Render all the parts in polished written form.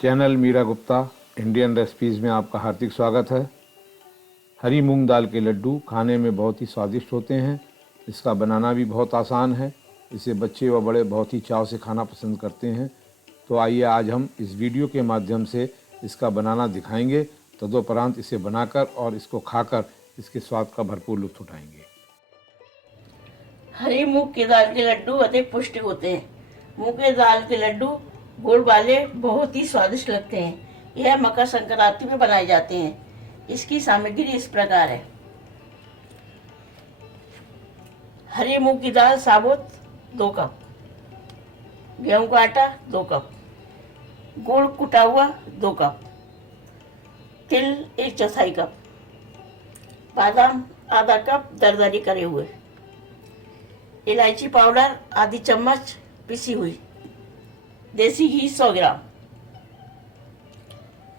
Channel Meera Gupta Indian recipes में आपका हार्दिक स्वागत है। हरी मूंग दाल के लड्डू खाने में बहुत ही स्वादिष्ट होते हैं। इसका बनाना भी बहुत आसान है। इसे बच्चे व बड़े बहुत ही चाव से खाना पसंद करते हैं। तो आइए आज हम इस वीडियो के माध्यम से इसका बनाना दिखाएंगे। तदोपरांत इसे बनाकर और इसको खाकर इसके स्वाद का भरपूर लुत्फ़ उठाएंगे। हरी मूंग की दाल के लड्डू अधिक पुष्टि होते हैं। मूंग की दाल के लड्डू गुड़ वाले बहुत ही स्वादिष्ट लगते हैं। यह मकर संक्रांति में बनाए जाते हैं। इसकी सामग्री इस प्रकार है। हरी मूंग की दाल साबुत 2 कप, गेहूं का आटा 2 कप, गुड़ कुटा हुआ 2 कप, तिल 1/4 कप, बादाम आधा कप दरदरी करे हुए, इलायची पाउडर आधी चम्मच पिसी हुई, देसी घी 100 ग्राम।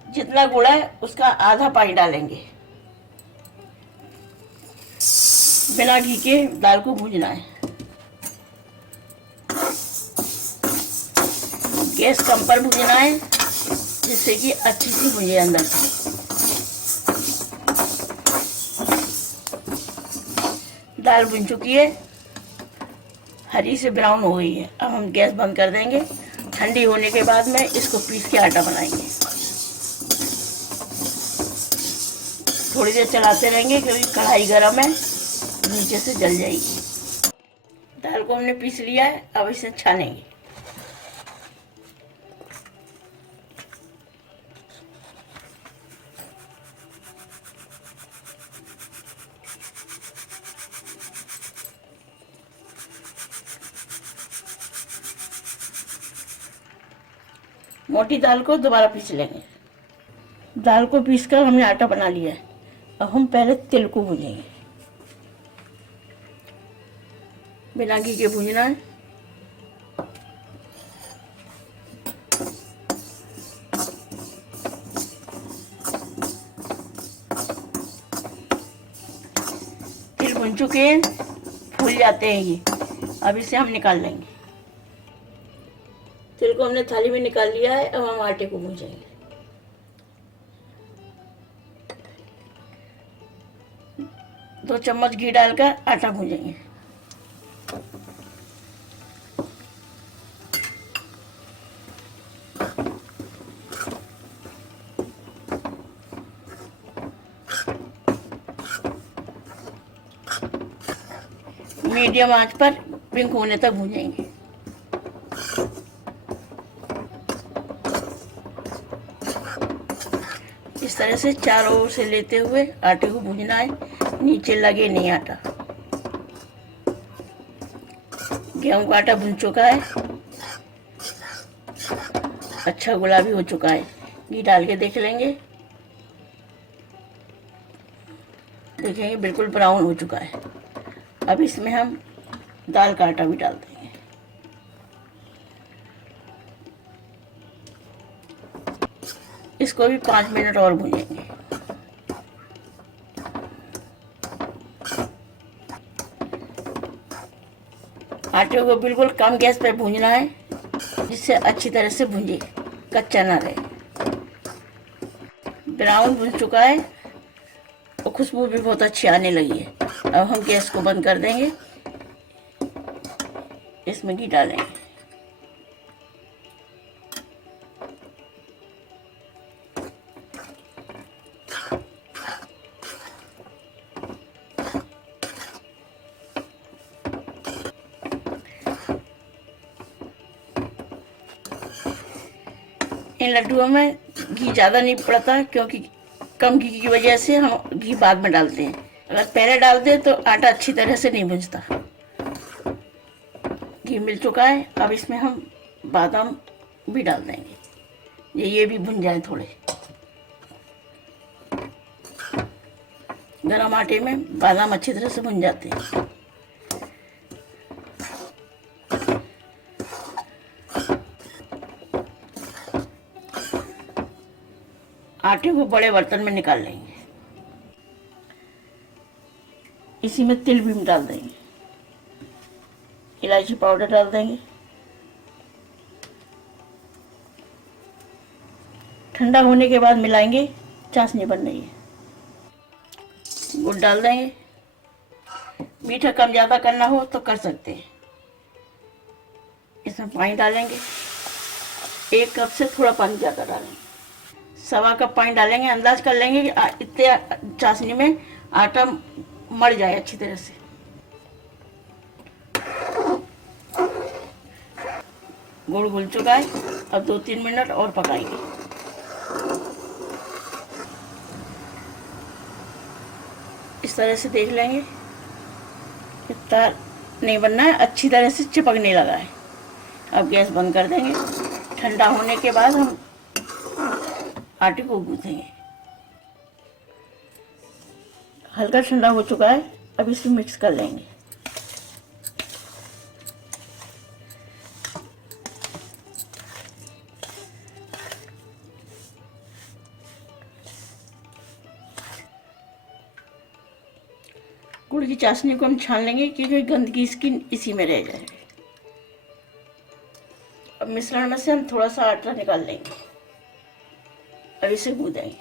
जितना गुड़ है उसका आधा पानी डालेंगे। बिना घी के दाल को भूनना है। गैस कम पर भूनना है जिससे कि अच्छी सी भुने अंदर से। दाल भुन चुकी है, हरी से ब्राउन हो गई है। अब हम गैस बंद कर देंगे। ठंडी होने के बाद में इसको पीस के आटा बनाएंगे। थोड़ी देर चलाते रहेंगे क्योंकि कढ़ाई गर्म है, नीचे से जल जाएगी। दाल को हमने पीस लिया है, अब इसे छानेंगे। मोटी दाल को दोबारा पीस लेंगे। दाल को पीसकर हमने आटा बना लिया है। अब हम पहले तिल को भूनेंगे। बिना घी के भूनना है। तिल भून चुके हैं, फूल जाते हैं ये। अब इसे हम निकाल लेंगे। तिल को हमने थाली में निकाल लिया है। अब हम आटे को भूनेंगे। 2 चम्मच घी डालकर आटा भूनेंगे। मीडियम आंच पर पिंक होने तक भूनेंगे। इस तरह से चारों ओर से लेते हुए आटे को भूनना है, नीचे लगे नहीं आटा। गेहूं का आटा भून चुका है, अच्छा गुलाबी हो चुका है। घी डाल के देख लेंगे, देखेंगे बिल्कुल ब्राउन हो चुका है। अब इसमें हम दाल का आटा भी डाल देंगे। इसको भी 5 मिनट और भूनेंगे। आटे को बिल्कुल कम गैस पे भूनना है जिससे अच्छी तरह से भूंजे, कच्चा ना रहे। ब्राउन भून चुका है और खुशबू भी बहुत अच्छी आने लगी है। अब हम गैस को बंद कर देंगे। इसमें घी डालेंगे। इन लड्डुओं में घी ज़्यादा नहीं पड़ता क्योंकि कम घी की वजह से हम घी बाद में डालते हैं। अगर पहले डाल दें तो आटा अच्छी तरह से नहीं भुनता। घी मिल चुका है, अब इसमें हम बादाम भी डाल देंगे। ये भी भुन जाए थोड़े। गरम आटे में बादाम अच्छी तरह से भुन जाते हैं। आटे को बड़े बर्तन में निकाल लेंगे। इसी में तिल भी डाल देंगे, इलायची पाउडर डाल देंगे, ठंडा होने के बाद मिलाएंगे। चाशनी बन रही है। गुड़ डाल देंगे। मीठा कम ज़्यादा करना हो तो कर सकते हैं। इसमें पानी डालेंगे। 1 कप से थोड़ा पानी ज़्यादा डालेंगे। 1.25 कप पानी डालेंगे। अंदाज कर लेंगे कि इतने चाशनी में आटा मर जाए अच्छी तरह से। गुड़ घुल चुका है। अब 2-3 मिनट और पकाएंगे। इस तरह से देख लेंगे। इतना नहीं बनना है, अच्छी तरह से चिपकने लगा है। अब गैस बंद कर देंगे। ठंडा होने के बाद हम आटे को गूंथेंगे। हल्का ठंडा हो चुका है। अब इसमें मिक्स कर लेंगे। गुड़ की चाशनी को हम छान लेंगे क्योंकि गंदगी इसकी इसी में रह जाएगी। अब मिश्रण में से हम थोड़ा सा आटा निकाल लेंगे। अब इसे गूंदेंगे।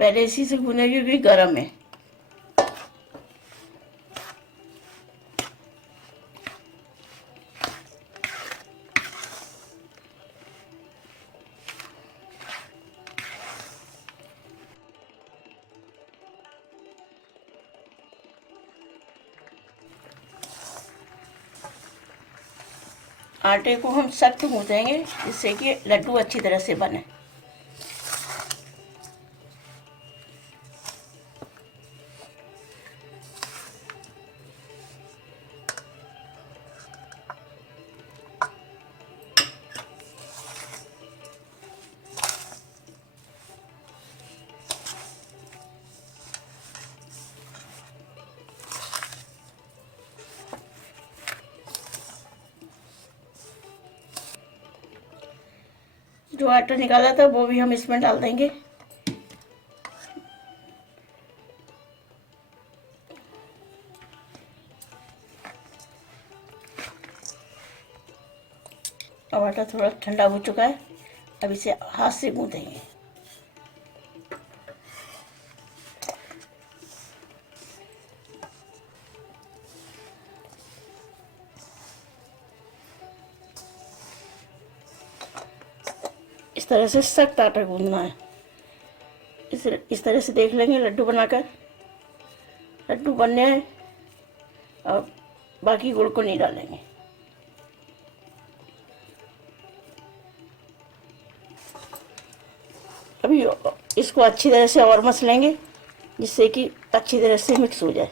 पहले इसी से गूंदेंगे क्योंकि गर्म है। आटे को हम सख्त गूंथेंगे जिससे कि लड्डू अच्छी तरह से बने। जो आटा निकाला था वो भी हम इसमें डाल देंगे। अब आटा थोड़ा ठंडा हो चुका है। अब इसे हाथ से गूंथेंगे। इस तरह से सख्त आटा गूंदना है। इस तरह से देख लेंगे लड्डू बनाकर। लड्डू बनने हैं। अब बाकी गुड़ को नहीं डालेंगे। अभी इसको अच्छी तरह से और मसलेंगे जिससे कि अच्छी तरह से मिक्स हो जाए।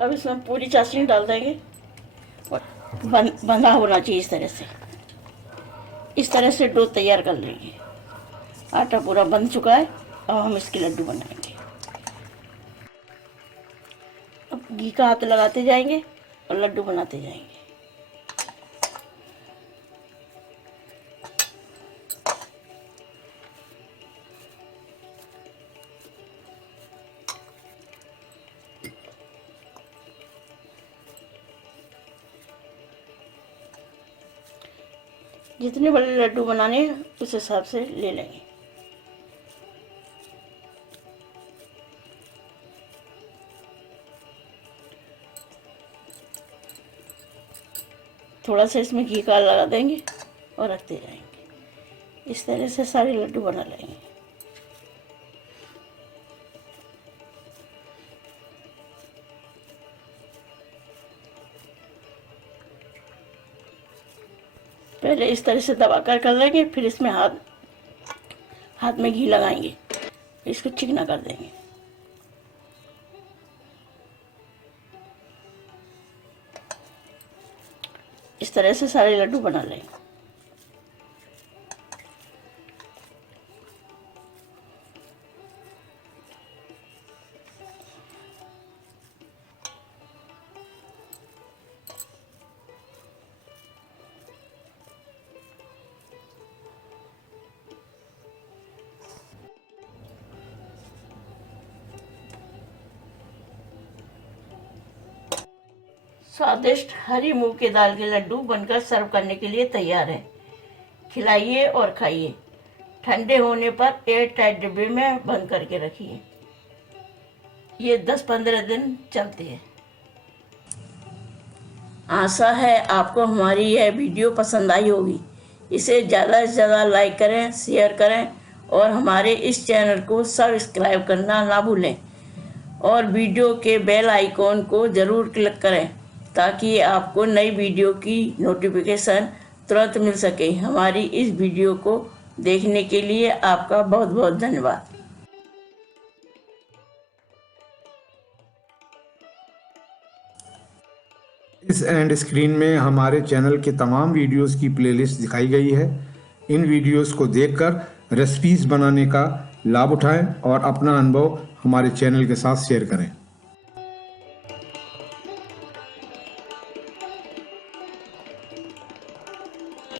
अब इसमें पूरी चाशनी डाल देंगे और बंधा होना चाहिए इस तरह से। इस तरह से डो तैयार कर लेंगे। आटा पूरा बंध चुका है। अब हम इसके लड्डू बनाएंगे। अब घी का हाथ लगाते जाएंगे और लड्डू बनाते जाएंगे। जितने बड़े लड्डू बनाने हैं उस हिसाब से ले लेंगे। थोड़ा सा इसमें घी का लगा देंगे और रखते जाएंगे। इस तरह से सारे लड्डू बना लेंगे। पहले इस तरह से दबा कर लेंगे, फिर इसमें हाथ में घी लगाएंगे। इसको चिकना कर देंगे। इस तरह से सारे लड्डू बना लेंगे। स्वादिष्ट हरी मूंग की दाल के लड्डू बनकर सर्व करने के लिए तैयार हैं। खिलाइए और खाइए। ठंडे होने पर एयर टाइट डिब्बे में बंद करके रखिए। ये 10-15 दिन चलते हैं। आशा है आपको हमारी यह वीडियो पसंद आई होगी। इसे ज़्यादा से ज़्यादा लाइक करें, शेयर करें और हमारे इस चैनल को सब्सक्राइब करना ना भूलें और वीडियो के बेल आइकॉन को ज़रूर क्लिक करें ताकि आपको नई वीडियो की नोटिफिकेशन तुरंत मिल सके। हमारी इस वीडियो को देखने के लिए आपका बहुत बहुत धन्यवाद। इस एंड स्क्रीन में हमारे चैनल के तमाम वीडियोस की प्लेलिस्ट दिखाई गई है। इन वीडियोस को देखकर रेसिपीज़ बनाने का लाभ उठाएं और अपना अनुभव हमारे चैनल के साथ शेयर करें।